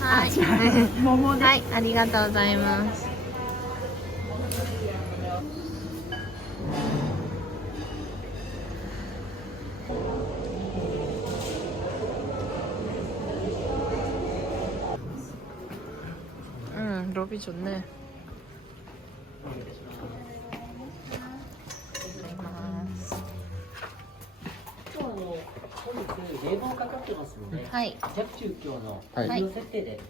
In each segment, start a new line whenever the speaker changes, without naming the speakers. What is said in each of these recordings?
はい。はい、ありがとうございます。 응, 러비 좋네.
本日冷房かかってますので、
はい。
弱中強の
はい
無料設定でこ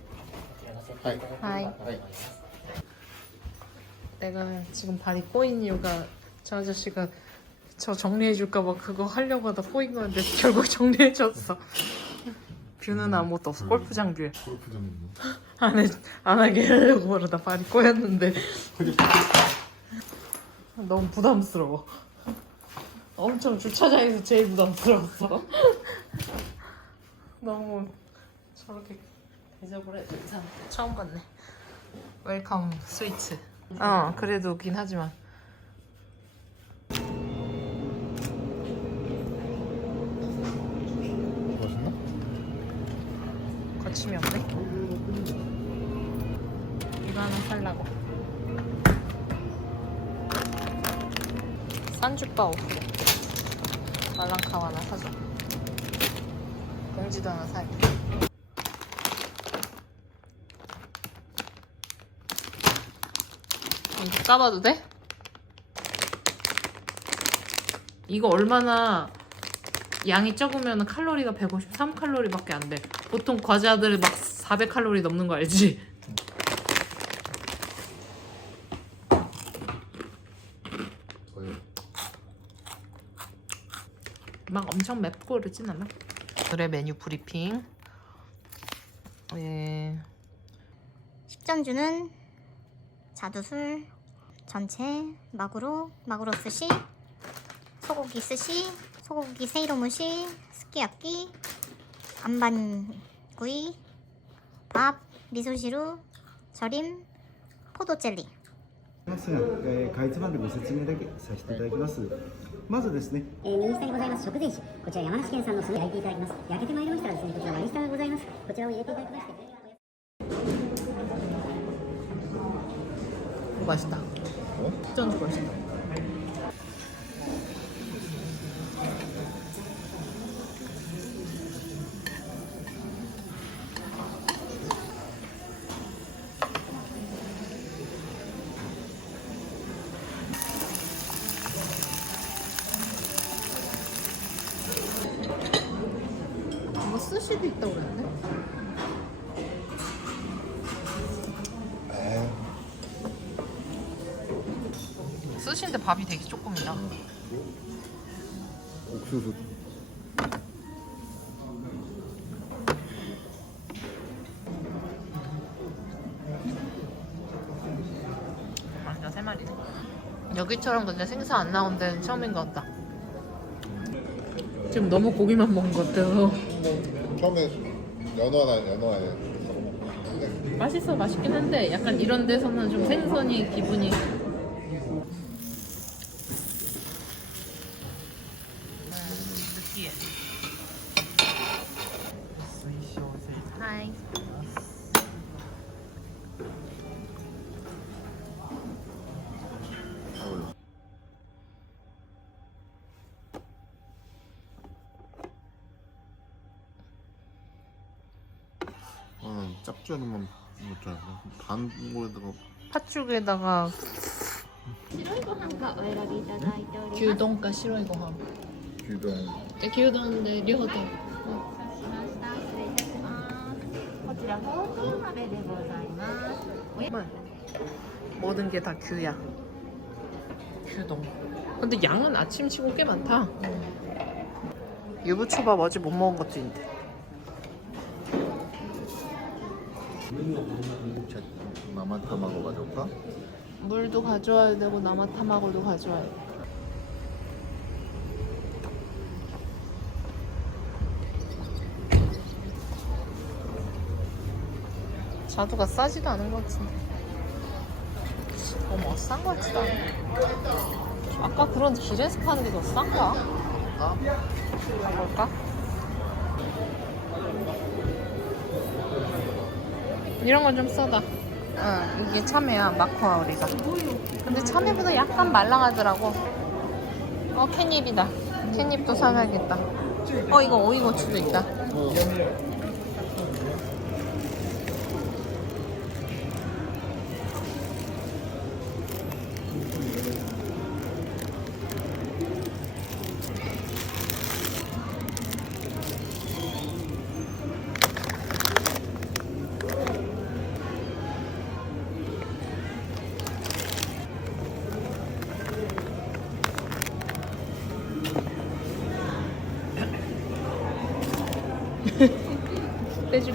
ちらの設定いただければと思います。
내가 지금 발이 꼬인 이유가 저 아저씨가 저 정리해줄까봐 그거 하려고 하다 꼬인 건데 결국 정리해줬어. 뷰는 아무것도 없어. 골프장 뷰.
골프장
안, 해, 안 하게 하려고 그러다 발이 꼬였는데 너무 부담스러워. 엄청 주차장에서 제일 부담스러웠어. 너무 저렇게 대접을 해준 사람 처음 봤네. 웰컴 스위트. 어, 그래도 오긴 하지만.
맛있나?
거침이 없네. 이거 하나 살라고. 산주바 오프. 말랑카우 하나 사줘. 봉지도 하나 사야겠다. 이거 까봐도 돼? 이거 얼마나 양이 적으면 칼로리가 153칼로리밖에 안 돼. 보통 과자들 막 400칼로리 넘는 거 알지? 막 엄청 맵고 그러진 않아. 오늘의 메뉴 브리핑. 예.
식전주는 자두술, 전체, 마구로, 마구로 스시, 소고기 스시, 소고기 세이로무시, 스키야끼, 안반구이, 밥, 미소시루, 절임, 포도 젤리.
ますが、えー、かいつまんでご説明だけさせていただきます。 まずですね、
えー、右下にございます食前酒こちら山梨県産の炭焼いていただきます焼けてまいりましたらですねこちら割り下がございますこちらを入れていただきまして
맛있다. 전주 맛있다. 스시도 있다고 그랬네? 스시인데 밥이 되게 조금이야.
옥수수.
완전 세 마리네. 여기처럼 근데 생선 안 나온 데는 처음인 것 같다. 지금 너무 고기만 먹은 것 같아서.
처음에 연어 하나 연어 하나 먹고.
맛있어, 맛있긴 한데 약간 이런 데서는 좀 생선이 기분이.
아, 짭조름만 먹자. 반 거에다가
팥죽에다가
白いご飯がお選びいただいております
규동과 시로이고함.
규동.
네, 규동인데 료도.
しました失礼いたしますこちらフォーク鍋でございます
모든 게 다 규야. 규동. 근데 양은 아침 치고 꽤 많다. 유부초밥 어제 못 먹은 것도 있는데.
마마타 먹어봐줄까?
물도 가져와야 되고 나마타마고도 가져와야 돼. 자두가 싸지도 않은 것 같은데. 어머, 싼것 같지도 않아. 아까 그런 길에서 파는 게 더 싼가? 가볼까? 이런 건 좀 써다. 응, 이게 참외야, 마코아 우리가. 근데 참외보다 약간 말랑하더라고. 어, 캣닙이다. 캣닙도 사가야겠다. 어, 이거 오이고추도 있다.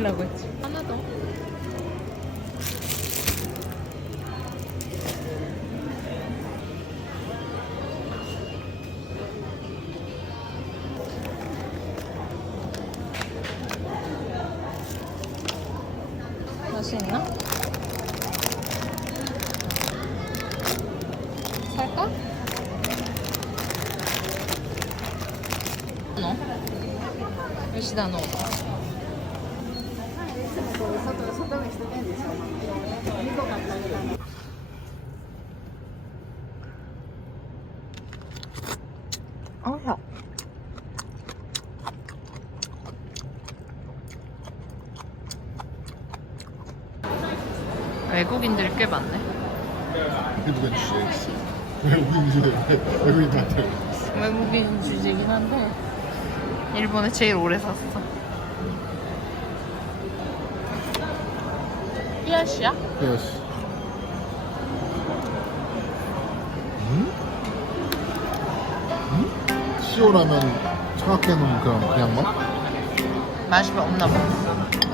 빼주려고 했지. 하나 더. 맛이 있나? 살까? 너? 여시다 너. 어야. 외국인들이 꽤 많네.
누가 주제에 있어? 외국인 주제 외국인한테
외국인 주제긴 한데 일본에 제일 오래 샀어. 삐아씨야?
예스 음? 음? 시오라면 차갑게 놓은 그런 그냥 거?
맛이 없나 봐.